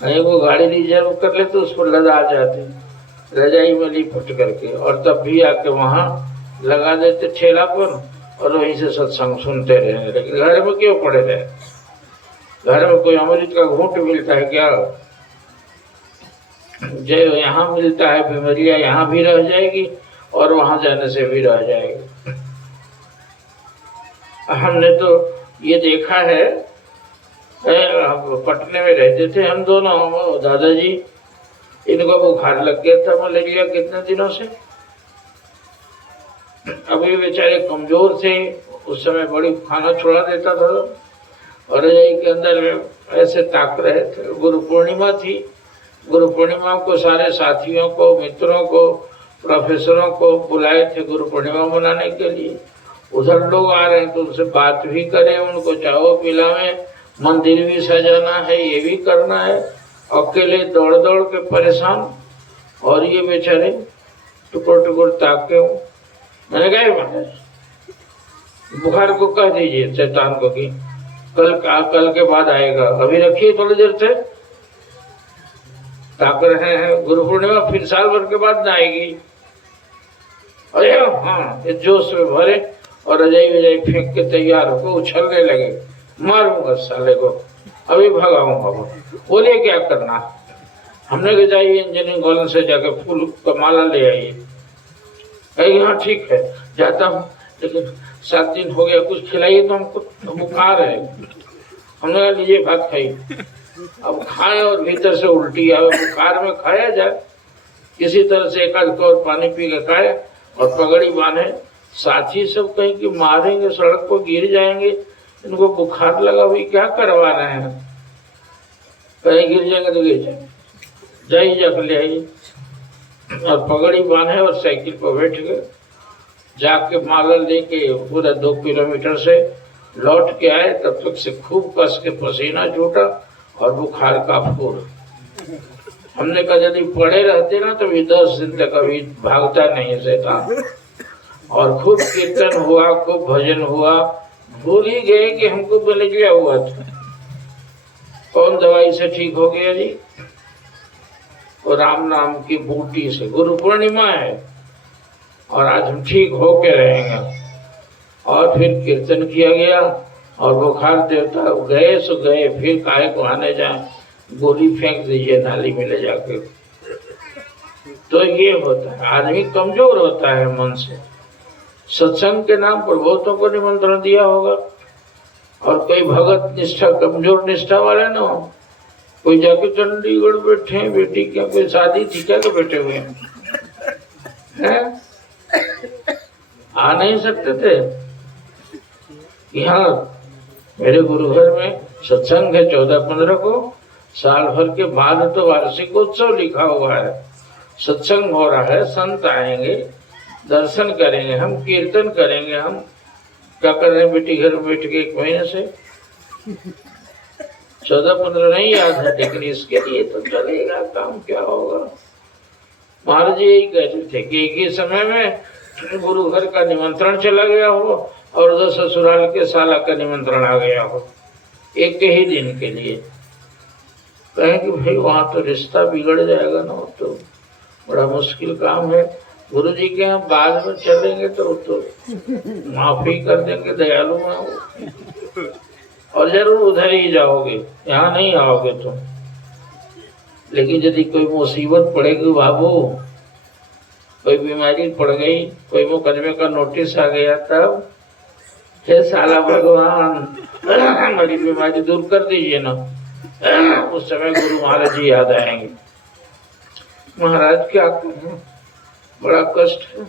वो गाड़ी रिजर्व कर ले तो उस पर लदा जाते, रजाई में लिपट करके, और तब भी आके वहां लगा देते ठेला पर और वहीं से सत्संग सुनते रहे। लेकिन घर में क्यों पड़े रहे? घर में कोई अमृत का घूंट मिलता है क्या? जो यहाँ मिलता है बीमारियां यहाँ भी रह जाएगी और वहां जाने से भी रह जाएगी। हमने तो ये देखा है, पटने में रहते थे हम दोनों, दादाजी, इनको बुखार लग गया था, मलेरिया कितने दिनों से। अभी बेचारे कमजोर थे, उस समय बड़ी खाना छुड़ा देता था और रजाई के अंदर ऐसे ताक रहे थे। गुरु पूर्णिमा थी, गुरु पूर्णिमा को सारे साथियों को, मित्रों को, प्रोफेसरों को बुलाए थे गुरु पूर्णिमा मनाने के लिए। उधर लोग आ रहे हैं तो उनसे बात भी करें, उनको चाहो पिलावें, मंदिर भी सजाना है, ये भी करना है। अकेले दौड़ दौड़ के परेशान, और ये बेचारे टुकुर टुकुर ताके हूँ। मैंने कहा महाराज बुखार को कह दीजिए शैतान को कि कल के बाद आएगा, अभी रखिए थोड़ी देर से, ताक रहे हैं। गुरु पूर्णिमा फिर साल भर के बाद न आएगी। अरे हाँ, इस जोश में भरे और रजाई वजाई फेंक के तैयार होकर उछलने लगे, मारूंगा साले को, अभी भगाऊंगा। बोलिए क्या करना? हमने कहा जाइए इंजीनियरिंग कॉलेज से जाके फूल का माला ले आइए। कही हाँ ठीक है, जाता हूँ, लेकिन 7 दिन हो गया, कुछ खिलाइए तो हमको बुखार है। हमने कहा लीजिए भात खाइए। अब खाए और भीतर से उल्टी आवे, बुखार में खाया जाए, किसी तरह से एक आध और पानी पी के खाए और पगड़ी बांधे। साथी सब कहीं कि मारेंगे, सड़क पर गिर जाएंगे, इनको बुखार लगा हुई, क्या करवा रहे हैं? कहीं गिर जाएंगे तो गिर जाएंगे, जाइए जाकर ले आइए। और पगड़ी बांधे और साइकिल पर बैठ गए, जाके माला लेके पूरा 2 किलोमीटर से लौट के आए। तब तक से खूब कस के पसीना छूटा और बुखार काफूर। हमने कहा यदि पड़े रहते ना तो भी 10 दिन तक अभी भागता नहीं शैतान। और खूब कीर्तन हुआ, खूब भजन हुआ, भूल ही गए कि हमको मलेरिया हुआ था। कौन दवाई से ठीक हो गया जी? और राम नाम की बूटी से। गुरु पूर्णिमा है और आज हम ठीक होके रहेंगे। और फिर कीर्तन किया गया और बुखार देवता गए सो गए, फिर काहे को आने जाए, गोली फेंक दीजिए नाली में ले जाके। तो ये होता है, आदमी कमजोर होता है मन से। सत्संग के नाम पर बहुतों को निमंत्रण दिया होगा और कोई भगत निष्ठा, कमजोर निष्ठा वाले ना हो। कोई जाके चंडीगढ़ बैठे हैं, बेटी क्या कोई शादी थी क्या, बैठे हुए हैं? आ नहीं सकते थे। यहाँ मेरे गुरुघर में सत्संग है 14-15 को, साल भर के बाद तो वार्षिक उत्सव लिखा हुआ है। सत्संग हो रहा है, संत आएंगे, दर्शन करेंगे, हम कीर्तन करेंगे। हम क्या कर रहे हैं बेटी घर में बैठ के 1 महीने से? 14-15 नहीं याद है, लेकिन इसके लिए तो चलेगा काम, क्या होगा। महाराज जी यही कहते थे कि एक ही समय में गुरु घर का निमंत्रण चला गया हो और 2 ससुराल के साला का निमंत्रण आ गया हो एक ही दिन के लिए। कहें कि भाई वहाँ तो रिश्ता बिगड़ जाएगा ना, तो बड़ा मुश्किल काम है। गुरु जी के यहाँ बाद में चलेंगे तो माफी कर देंगे, दयालु हैं वो। और जरूर उधर ही जाओगे, यहाँ नहीं आओगे तुम। लेकिन यदि कोई मुसीबत पड़ेगी बाबू, कोई बीमारी पड़ गई, कोई मुकदमे का नोटिस आ गया, तब हे साला भगवान हमारी बीमारी दूर कर दीजिए ना। उस समय गुरु महाराज जी याद आएंगे। महाराज क्या करें, बड़ा कष्ट है,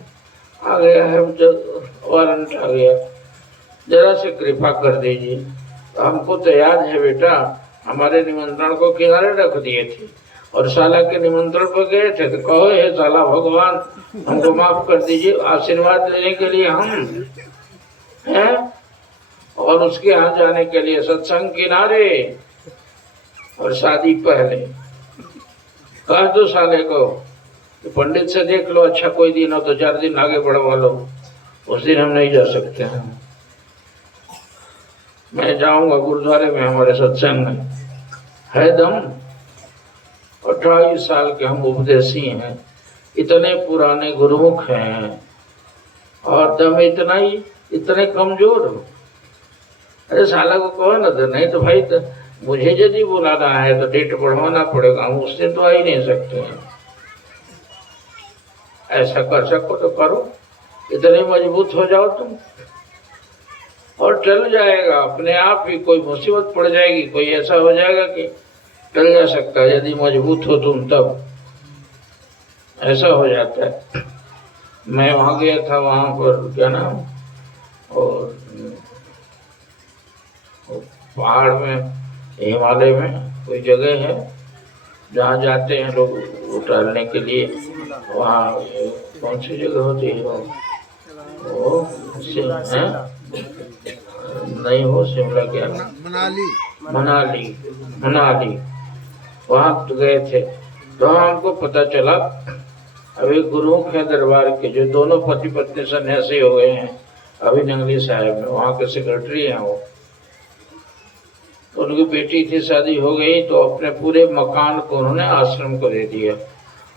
आ गया है, वारंट आ गया, जरा से कृपा कर दीजिए। तो हमको तो याद है बेटा, हमारे निमंत्रण को किनारे रख दिए थे और साला के निमंत्रण पर गए थे, तो कहो हे साला भगवान हमको माफ कर दीजिए। आशीर्वाद लेने के लिए हम हैं और उसके यहाँ जाने के लिए सत्संग किनारे और शादी पहले। कह दो साले को तो पंडित से देख लो, अच्छा कोई दिन हो तो 4 दिन आगे बढ़वा लो, उस दिन हम नहीं जा सकते हैं। मैं जाऊंगा गुरुद्वारे में, हमारे सत्संग में है दम। 28 साल के हम उपदेशी हैं, इतने पुराने गुरुमुख हैं और दम इतना ही, इतने कमजोर हो। अरे साला को कहो ना, तो नहीं तो भाई तो मुझे यदि बुलाना है तो डेट बढ़वाना पड़ेगा, हम उस दिन तो आ ही नहीं सकते हैं। ऐसा कर सको तो करो, इतने मजबूत हो जाओ तुम और चल जाएगा अपने आप ही। कोई मुसीबत पड़ जाएगी, कोई ऐसा हो जाएगा कि टल जा सकता है, यदि मजबूत हो तुम तब ऐसा हो जाता है। मैं वहाँ गया था, वहाँ पर क्या नाम, और पहाड़ में, हिमालय में कोई जगह है जहाँ जाते हैं लोग उतारने के लिए। वहाँ कौन सी जगह होती है वो नहीं हो शिमला, क्या मनाली वहाँ गए थे। तो हमको पता चला अभी गुरुओं के दरबार के जो दोनों पति पत्नी सन्यासी हो गए हैं अभी नंगली साहब में, वहाँ के सेक्रेटरी हैं वो। तो उनकी बेटी थी, शादी हो गई तो अपने पूरे मकान को उन्होंने आश्रम को दे दिया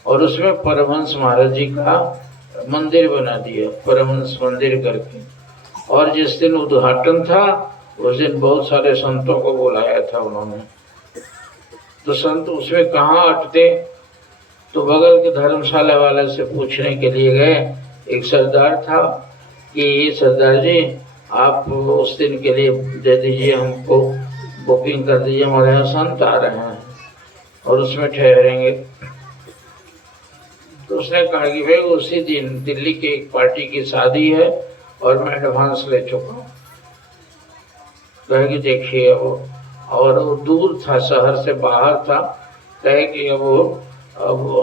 और उसमें परमहंस महाराज जी का मंदिर बना दिया, परमहंस मंदिर करके। और जिस दिन उद्घाटन था उस दिन बहुत सारे संतों को बुलाया था उन्होंने। तो संत उसमें कहाँ अटते, तो बगल के धर्मशाला वाले से पूछने के लिए गए। एक सरदार था कि ये सरदार जी आप उस दिन के लिए दे दीजिए, हमको बुकिंग कर दीजिए, हमारे यहाँ संत आ रहे हैं और उसमें ठहरेंगे। तो उसने कहा कि भाई उसी दिन दिल्ली के एक पार्टी की शादी है और मैं एडवांस ले चुका हूँ। कहे कि देखिए और वो दूर था, शहर से बाहर था। कहे कि अब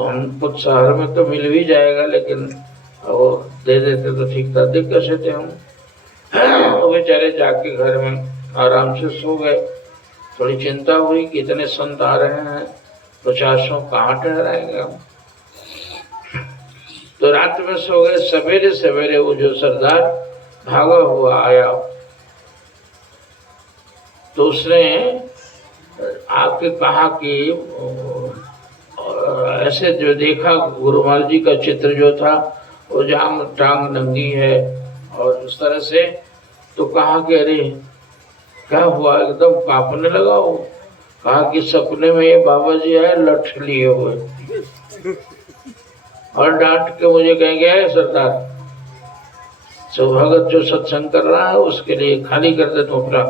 हम कुछ शहर में तो मिल भी जाएगा, लेकिन वो दे देते तो ठीक था। देख कैसे थे हम, वो बेचारे जाके घर में आराम से सो गए। थोड़ी चिंता हुई कि इतने संत आ रहे हैं, 50 कहाँ ठहराएंगे हम। तो रात में सो गए। सवेरे सवेरे वो जो सरदार भागा हुआ आया, तो उसने आके कहा कि ऐसे जो देखा गुरु महाराज जी का चित्र जो था वो जांग टांग नंगी है और उस तरह से, तो कहा कि अरे क्या हुआ, एकदम कांपने लगा वो। कहा कि सपने में ये बाबा जी आए लठ लिए हुए और डांट के मुझे कहेंगे है सरदार, तो भगत जो सत्संग कर रहा है उसके लिए खाली कर दे तुम अपना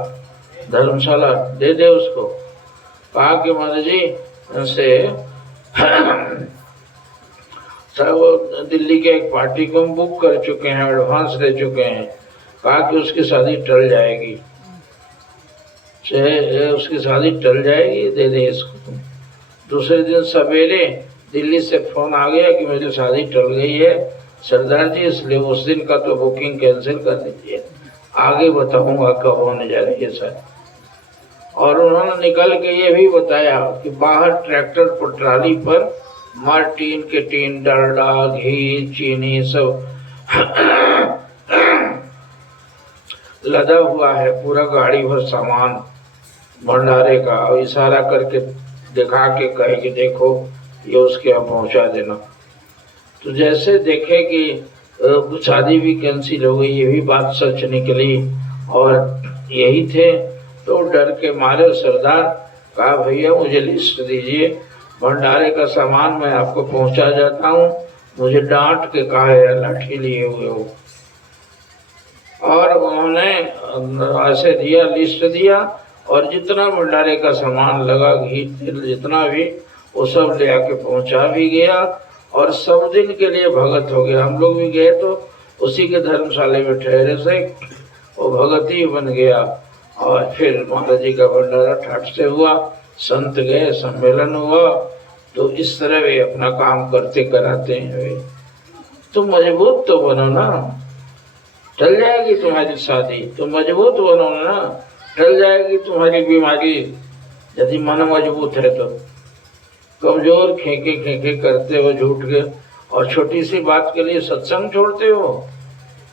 धर्मशाला, दे दे उसको। कहा कि महाराज जी से सब दिल्ली के एक पार्टी को हम बुक कर चुके हैं, एडवांस ले चुके हैं। कहा कि उसकी शादी टल जाएगी, उसकी शादी टल जाएगी, दे दे इसको। दूसरे दिन सवेरे दिल्ली से फोन आ गया कि मेरी शादी टल गई है सरदार जी, इसलिए उस दिन का तो बुकिंग कैंसिल कर दीजिए, आगे बताऊंगा कब होने जा रही है सर। और उन्होंने निकल के ये भी बताया कि बाहर ट्रैक्टर पर ट्राली पर मार्टिन के टीन, डालडा, घी, चीनी सब लदा हुआ है, पूरा गाड़ी भर सामान भंडारे का। और इशारा करके दिखा के कहे कि देखो ये उसके यहाँ पहुंचा देना। तो जैसे देखे कि शादी भी कैंसिल हो गई, ये भी बात सच निकली और यही थे, तो डर के मारे सरदार कहा भैया मुझे लिस्ट दीजिए, भंडारे का सामान मैं आपको पहुंचा जाता हूँ, मुझे डांट के कहा है लाठी लिए हुए हो। और उन्होंने ऐसे दिया, लिस्ट दिया और जितना भंडारे का सामान लगा, घी तेल जितना भी, वो सब ले आके पहुंचा भी गया और सब दिन के लिए भगत हो गया। हम लोग भी गए तो उसी के धर्मशाले में ठहरे से वो भगत ही बन गया। और फिर महाराज जी का भंडारा ठाट से हुआ, संत गए, सम्मेलन हुआ। तो इस तरह वे अपना काम करते कराते हैं। वे तो मजबूत तो बनो ना, टल जाएगी तुम्हारी शादी, तो मजबूत बनो ना, टल जाएगी तुम्हारी बीमारी यदि मन मजबूत है। तो कमजोर खेके खेके करते हो झूठ के, और छोटी सी बात के लिए सत्संग छोड़ते हो।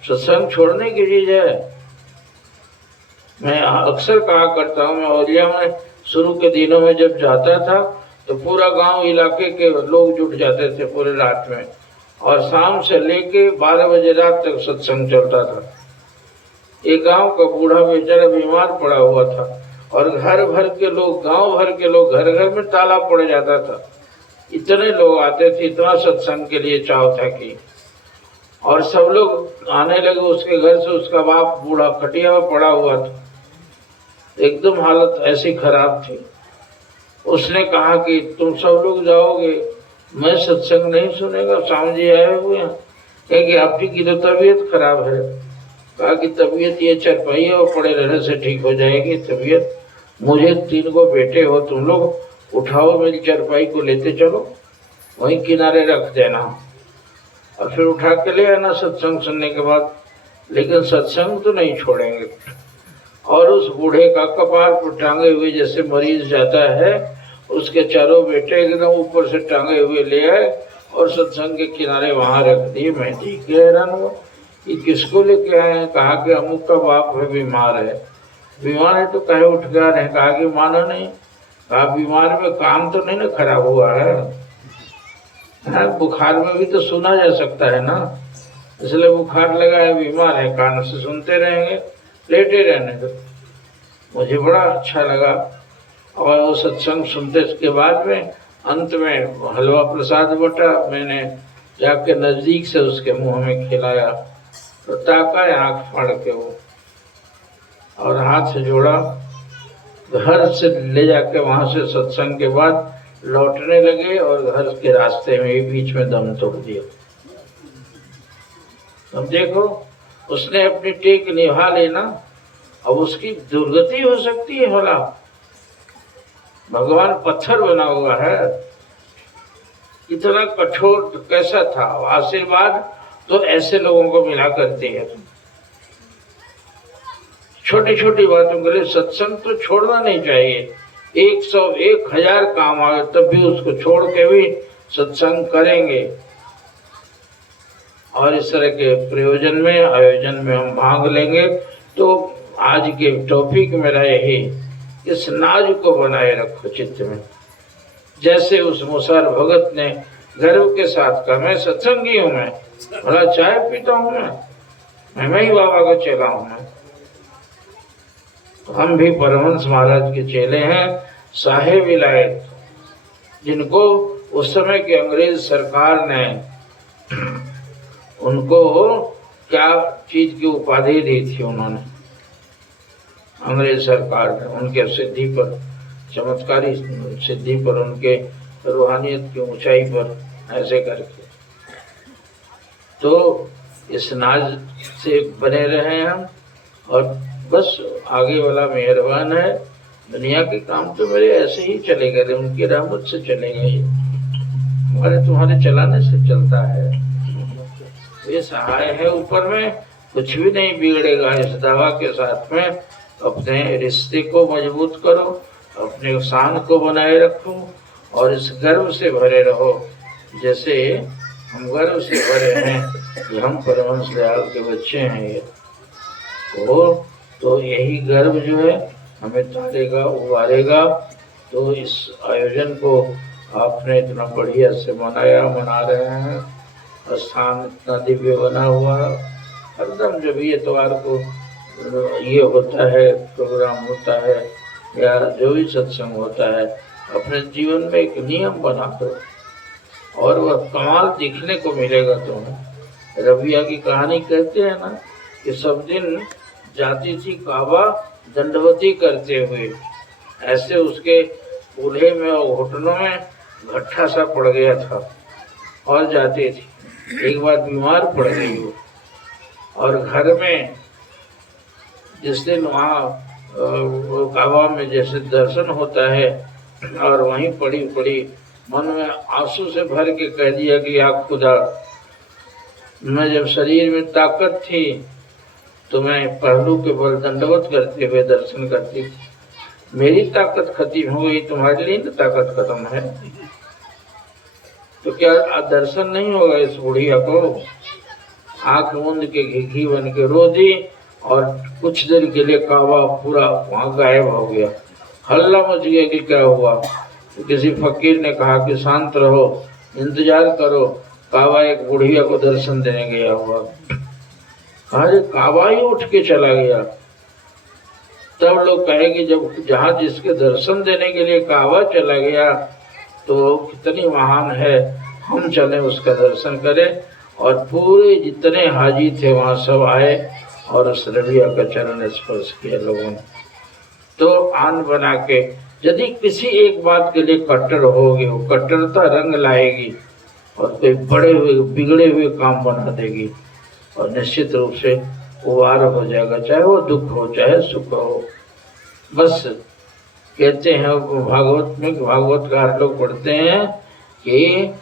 सत्संग छोड़ने की चीज है। मैं अक्सर कहा करता हूँ, मैं औलिया में शुरू के दिनों में जब जाता था तो पूरा गांव इलाके के लोग जुट जाते थे पूरे रात में, और शाम से लेके 12 बजे रात तक सत्संग चलता था। एक गांव का बूढ़ा बेचारा बीमार पड़ा हुआ था और घर भर के लोग, गांव भर के लोग, घर घर में ताला पड़ जाता था। इतने लोग आते थे, इतना सत्संग के लिए चाव था कि, और सब लोग आने लगे उसके घर से। उसका बाप बूढ़ा खटिया में पड़ा हुआ था, एकदम हालत ऐसी खराब थी। उसने कहा कि तुम सब लोग जाओगे, मैं सत्संग नहीं सुनेगा, स्वामी जी आए हुए हैं। कहेंगे आपकी की तो तबीयत खराब है। कहा कि तबीयत ये चरपाई और पड़े रहने से ठीक हो जाएगी तबीयत। मुझे 3 को बेटे हो, तुम लोग उठाओ मेरी चरपाई को, लेते चलो वहीं किनारे रख देना और फिर उठा के ले आना सत्संग सुनने के बाद। लेकिन सत्संग तो नहीं छोड़ेंगे। और उस बूढ़े का कपार पर टांगे हुए जैसे मरीज जाता है, उसके चारों बेटे एकदम ऊपर से टांगे हुए ले आए और सत्संग के किनारे वहां रख दिए। मैं देख के हैरान हुआ, ये किसको लेके आए हैं? कहा कि अमुक का बाप है, बीमार है। बीमार है तो कहे उठ गया नहीं? कहा कि मानो नहीं। कहा बीमार में काम तो नहीं ना खराब हुआ है? बुखार में भी तो सुना जा सकता है ना, इसलिए बुखार लगा है, बीमार है, कान से सुनते रहेंगे, लेटे रहने दो। मुझे बड़ा अच्छा लगा। और वो सत्संग सुनते के बाद में अंत में हलवा प्रसाद बटा, मैंने जाके नजदीक से उसके मुंह में खिलाया तो ताका आंख फाड़ के वो, और हाथ से जोड़ा। घर से ले जाके वहां से सत्संग के बाद लौटने लगे और घर के रास्ते में ही बीच में दम तोड़ दिया। अब देखो, उसने अपनी टेक निभा लेना, अब उसकी दुर्गति हो सकती है भला? भगवान पत्थर बना हुआ है, इतना कठोर कैसा था? आशीर्वाद तो ऐसे लोगों को मिला करती है। छोटी छोटी बातों के लिए सत्संग तो छोड़ना नहीं चाहिए। 100, 1000 काम आवे तब भी उसको छोड़ के भी सत्संग करेंगे। और इस तरह के प्रयोजन में, आयोजन में हम भाग लेंगे। तो आज के टॉपिक मेरा यही, इस नाज को बनाए रखो चित्त में। जैसे उस मुसार भगत ने गर्व के साथ कहा, मैं सत्संगी हूँ, मैं बड़ा चाय पीता हूँ, मैं ही बाबा का चेला हूँ। मैं तो हम भी परमहंस महाराज के चेले हैं, साहेब विलायत, जिनको उस समय की अंग्रेज सरकार ने उनको क्या चीज की उपाधि दी थी, उन्होंने अंग्रेज सरकार ने उनके सिद्धि पर, चमत्कारी सिद्धि पर, उनके रूहानियत की ऊंचाई पर ऐसे करके। तो इस नाज से बने रहे हम, और बस आगे वाला मेहरबान है। दुनिया के काम तो मेरे ऐसे ही चले गए, उनकी रहमत से चले गए, हमारे तुम्हारे चलाने से चलता है। ये सहाय है ऊपर में, कुछ भी नहीं बिगड़ेगा। इस दवा के साथ में अपने रिश्ते को मजबूत करो, अपने शान को बनाए रखो, और इस गर्व से भरे रहो, जैसे हम गर्व से भरे हैं कि हम परमहंस दयाल के बच्चे हैं। ये तो यही गर्व जो है हमें तारेगा, उबारेगा। तो इस आयोजन को आपने इतना बढ़िया से मना रहे हैं। स्थान इतना दिव्य बना हुआ, हरदम जब ये त्योहार को ये होता है, प्रोग्राम होता है या जो भी सत्संग होता है, अपने जीवन में एक नियम बना दो और वह कमाल दिखने को मिलेगा तुम्हें। रबिया की कहानी कहते हैं ना कि सब दिन जाती थी काबा दंडवती करते हुए, ऐसे उसके कूल्हे में और घुटनों में गट्ठा सा पड़ गया था और जाती थी। एक बार बीमार पड़ गई वो, और घर में जिस दिन वहाँ काबा में जैसे दर्शन होता है, और वहीं पड़ी मन में आंसू से भर के कह दिया कि या खुदा, मैं जब शरीर में ताकत थी तो मैं पहलू के बल दंडवत करते हुए दर्शन करती थी, मेरी ताकत खत्म हो गई, तुम्हारे लिए न ताकत खत्म है, तो क्या दर्शन नहीं होगा इस बुढ़िया को? आंख मूंद के घी बन के रो दी, और कुछ देर के लिए काबा पूरा वहाँ गायब हो गया। हल्ला मच गया कि क्या हुआ। तो किसी फकीर ने कहा कि शांत रहो, इंतजार करो, काबा एक बुढ़िया को दर्शन देने गया हुआ। अरे काबा ही उठ के चला गया। तब लोग कहेंगे जब जहाँ जिसके दर्शन देने के लिए काबा चला गया तो कितनी महान है, हम चले उसका दर्शन करें। और पूरे जितने हाजी थे वहाँ सब आए और उस रबिया का चरण स्पर्श किया लोगों ने। तो आन बना के यदि किसी एक बात के लिए कट्टर होगी, वो कट्टरता रंग लाएगी और कोई बड़े हुए बिगड़े हुए काम बना देगी, और निश्चित रूप से उबार हो जाएगा, चाहे वो दुख हो चाहे सुख हो। बस कहते हैं भागवत में, भागवतकार लोग पढ़ते हैं कि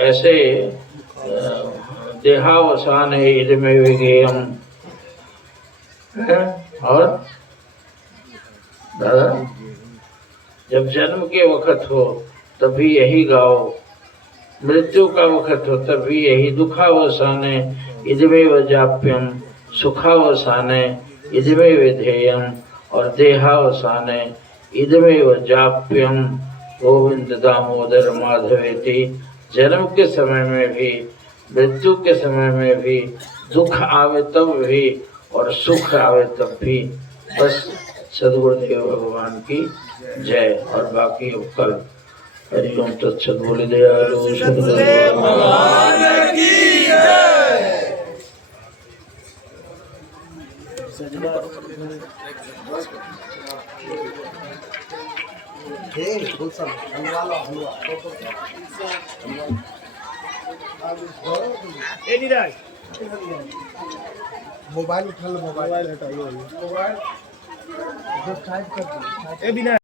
ऐसे देहावसान है इदमे विगेयम। और दादा जब जन्म के वक्त हो तभी यही गाओ, मृत्यु का वक्त हो तभी यही, दुखावसाने इदमेव जाप्यम, सुखावसाने इदमेव ध्येयम, और देहावसाने इदमेव जाप्यम गोविंद दामोदर माधवेति। जन्म के समय में भी, मृत्यु के समय में भी, दुख आवे तब भी और सुख आवे तब भी। बस सदगुरुदेव भगवान की जय। और बाकी अब कल हरिओम तत्सत बोले दयालु सदगुरु भगवान की जय। मोबाइल उठा लो, मोबाइल हटाइए, मोबाइल